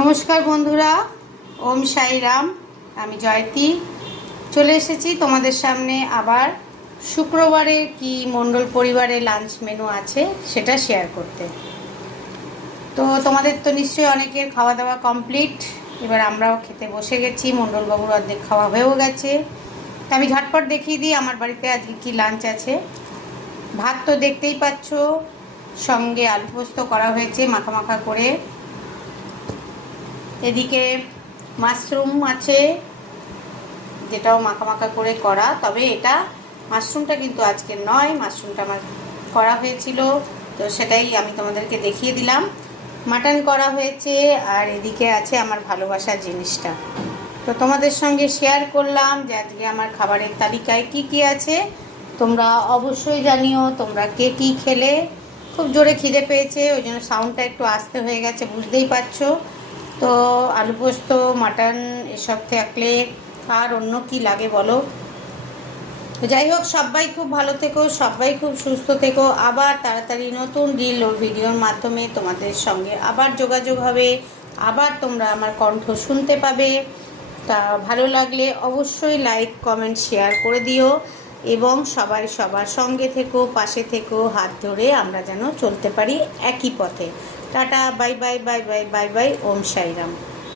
নমস্কার বন্ধুরা, ওম সাইরাম। আমি জয়তী চলে এসেছি তোমাদের সামনে আবার শুক্রবারে কি মণ্ডল পরিবারে লাঞ্চ মেনু আছে সেটা শেয়ার করতে। তো তোমাদের তো নিশ্চয়ই অনেকের খাওয়া দাওয়া কমপ্লিট, এবার আমরাও খেতে বসে গেছি। মণ্ডলবাবুর অর্ধেক খাওয়া হয়েও গেছে। তা আমি ঝটপট দেখিয়ে দিই আমার বাড়িতে আজকে কি লাঞ্চ আছে। ভাত তো দেখতেই পাচ্ছ, সঙ্গে আলু পোস্ত করা হয়েছে মাখা মাখা করে। এদিকে মাশরুম আছে, যেটাও মাখা মাখা করে করা, তবে এটা মাশরুমটা কিন্তু আজকে নয়, মাশরুমটা আমার করা হয়েছিল, তো সেটাই আমি তোমাদেরকে দেখিয়ে দিলাম। মাটন করা হয়েছে, আর এদিকে আছে আমার ভালোবাসার জিনিসটা। তো তোমাদের সঙ্গে শেয়ার করলাম যে আজকে আমার খাবারের তালিকায় কি কি আছে। তোমরা অবশ্যই জানিও তোমরা কে কী খেলে। খুব জোরে খিদে পেয়েছে, ওই জন্য সাউন্ডটা একটু আস্তে হয়ে গেছে, বুঝতেই পারছো। তো আলু পোস্ত, মাটন এসব থাকলে আর অন্য কি লাগে বলো। তো যাই হোক, সবাই খুব ভালো থেকো, সবাই খুব সুস্থ থেকো। আবার তাড়াতাড়ি নতুন রিল ও ভিডিওর মাধ্যমে তোমাদের সঙ্গে আবার যোগাযোগ হবে, আবার তোমরা আমার কণ্ঠ শুনতে পাবে। তা ভালো লাগলে অবশ্যই লাইক কমেন্ট শেয়ার করে দিও, এবং সবাই সবার সঙ্গে থেকো, পাশে থেকো, হাত ধরে আমরা যেন চলতে পারি একই পথে। Tata, bye bye bye bye bye bye, Om Sairam.